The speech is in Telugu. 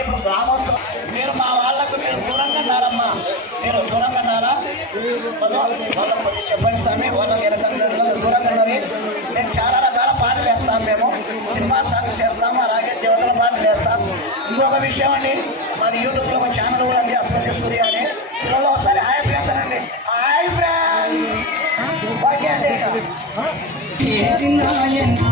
ఇప్పుడు గ్రామస్తులు మీరు మా వాళ్ళకు మీరు దూరంగా ఉన్నారమ్మా, మీరు దూరంగా ఉన్నారా? వాళ్ళకి కొద్దిగా చెప్పండి స్వామి, వాళ్ళకి దూరంగా ఉన్నారు. మేము చాలా రకాల పాటలు వేస్తాం, మేము సినిమా సాంగ్స్ వేస్తాము, అలాగే దేవతల పాటలు వేస్తాం. ఇంకొక విషయం అండి, మాది యూట్యూబ్లో ఒక ఛానల్ కూడా ఉంది, అశ్వతి సూర్య అని. పిల్లలు ఒకసారి హాయ్ ఫ్రెండ్స్ అనండి. హాయ్ ఫ్రెండ్స్, ఓకే అండి. స్వామి